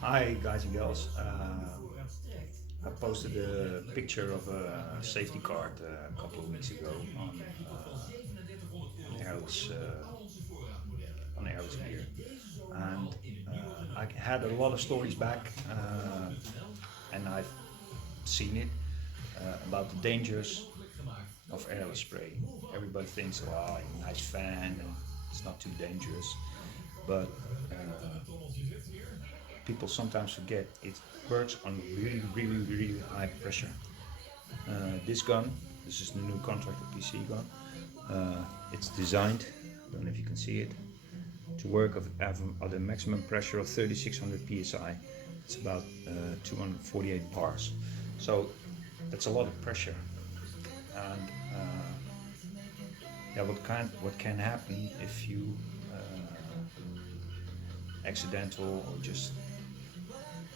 Hi guys and girls, I posted a picture of a safety card a couple of weeks ago airless, on airless gear, and I had a lot of stories back, and I've seen it about the dangers of airless spray. Everybody thinks, oh, nice fan and it's not too dangerous, but people sometimes forget it works on really high pressure. This gun, this is the new contractor PC gun. It's designed, I don't know if you can see it, to work at a maximum pressure of 3600 psi. It's about 248 bars. So that's a lot of pressure. And yeah, what can happen if you accidental or just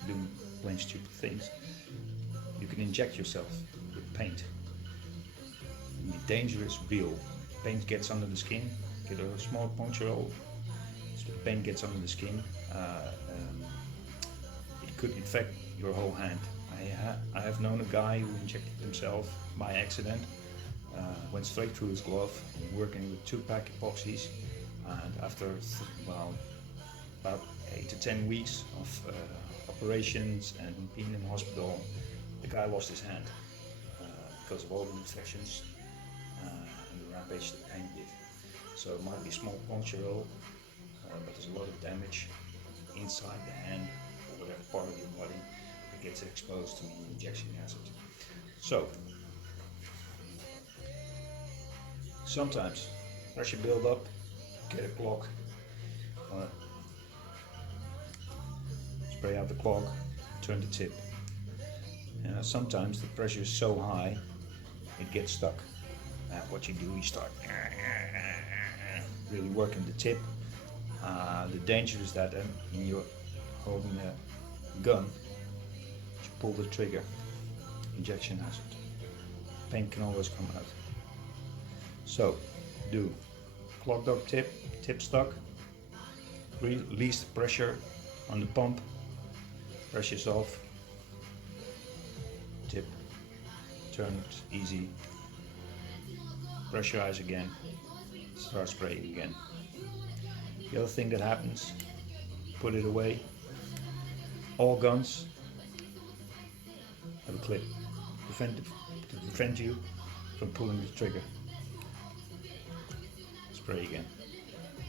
do plain stupid things? You can inject yourself with paint. The danger is real. Paint gets under the skin, get a small puncture hole, so the paint gets under the skin. It could infect your whole hand. I have known a guy who injected himself by accident, went straight through his glove, working with 2-pack epoxies, and after about 8 to 10 weeks of operations and being in hospital, the guy lost his hand because of all the infections and the rampage the paint did. So it might be a small puncture hole, but there's a lot of damage inside the hand or whatever part of your body that gets exposed to the injection acid. So sometimes pressure build up, get a clog, spray out the clog, turn the tip. Sometimes the pressure is so high it gets stuck. What you do, you start really working the tip. The danger is that when you're holding a gun, you pull the trigger, injection acid. Paint can always come out. So do clogged up tip stuck, release the pressure on the pump, pressure's off, tip, turn it easy, pressurize again, start spraying again. The other thing that happens, put it away. All guns have a clip to prevent you from pulling the trigger. Spray again.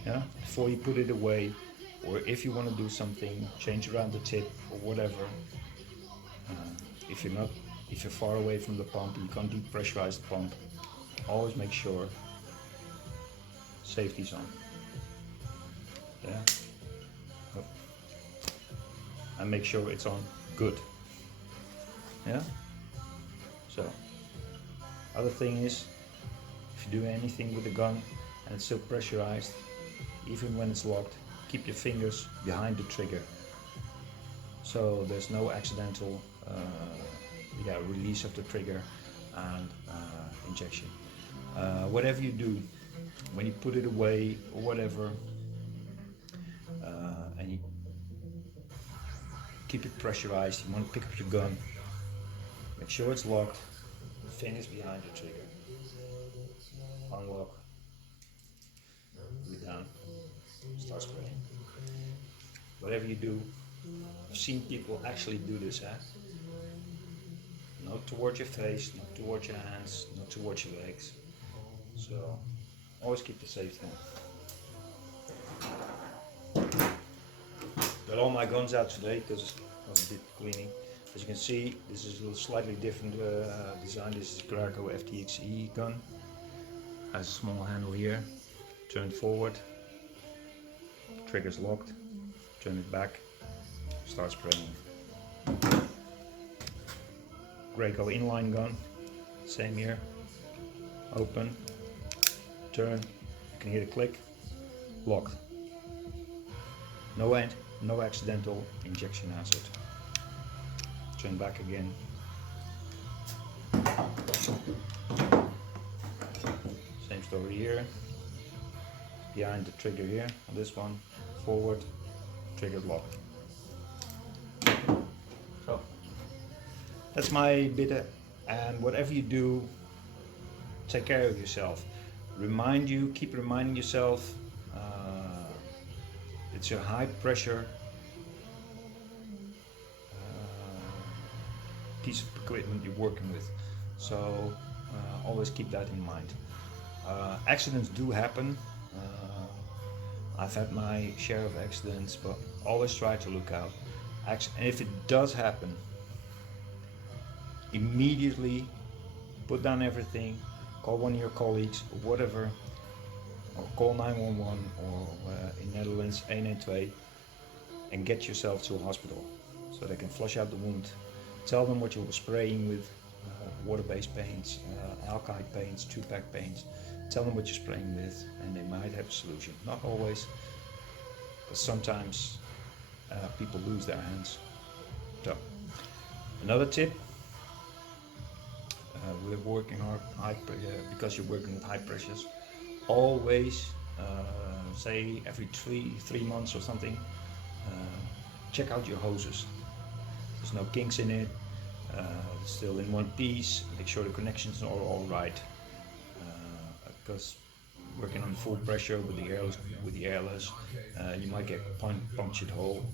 Yeah? Before you put it away, or if you want to do something, change around the tip or whatever. If you're far away from the pump, you can't depressurize the pump. Always make sure safety's on. Yeah. And make sure it's on good. Yeah. So, other thing is, if you do anything with the gun and it's still pressurized, even when it's locked, keep your fingers behind the trigger, so there's no accidental release of the trigger and injection. Whatever you do, when you put it away or whatever, and you keep it pressurized, you want to pick up your gun, make sure it's locked, fingers behind the trigger, unlock, put it down, start spraying. Whatever you do, I've seen people actually do this, not towards your face, not towards your hands, not towards your legs. So always keep the safety on. Got all my guns out today because I was a bit cleaning. As you can see, this is a little slightly different design. This is Graco FTXE gun. Has a small handle here. Turn it forward. Trigger's locked. Turn it back. Start spraying. Graco inline gun. Same here. Open. Turn. You can hear the click. Locked. No end. No accidental injection acid. Turn back again. Same story here. Behind the trigger here on this one. Forward. Trigger locked. that's my bit. And whatever you do, take care of yourself. Keep reminding yourself, it's a high pressure piece of equipment you're working with. So always keep that in mind. Accidents do happen. I've had my share of accidents, but always try to look out. And if it does happen, immediately put down everything, call one of your colleagues or whatever, or call 911 or in Netherlands 112, and get yourself to a hospital so they can flush out the wound. Tell them what you were spraying with, water-based paints, alkali paints, 2-pack paints. Tell them what you're spraying with, and they might have a solution. Not always, but sometimes people lose their hands. So, another tip, we're working because you're working with high pressures. Always, say every three months or something, check out your hoses. There's no kinks in it. It's still in one piece. Make sure the connections are all right. Because working on full pressure with the airless, you might get a punctured hole.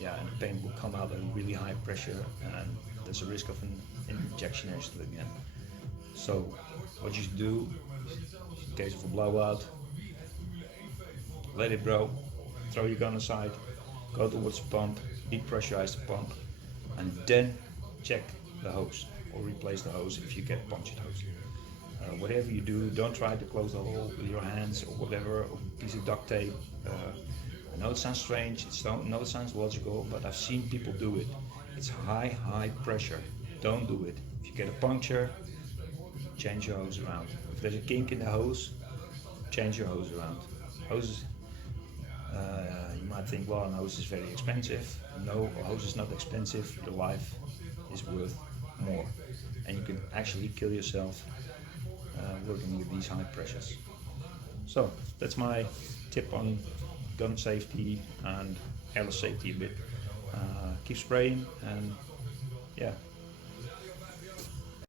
And the paint will come out at really high pressure, and there's a risk of an injection accident again. So what you should do, in case of a blowout, let it blow, throw your gun aside, go towards the pump, depressurize the pump, and then check the hose or replace the hose if you get a punctured hose. Whatever you do, don't try to close the hole with your hands or whatever, or a piece of duct tape. I know it sounds strange, I know it sounds logical, but I've seen people do it. It's high pressure. Don't do it. If you get a puncture, change your hose around. If there's a kink in the hose, change your hose around. Hoses, you might think, well, a hose is very expensive. No, a hose is not expensive. Your life is worth more, and you can actually kill yourself working with these high pressures. So that's my tip on gun safety and airless safety a bit. Keep spraying, and yeah,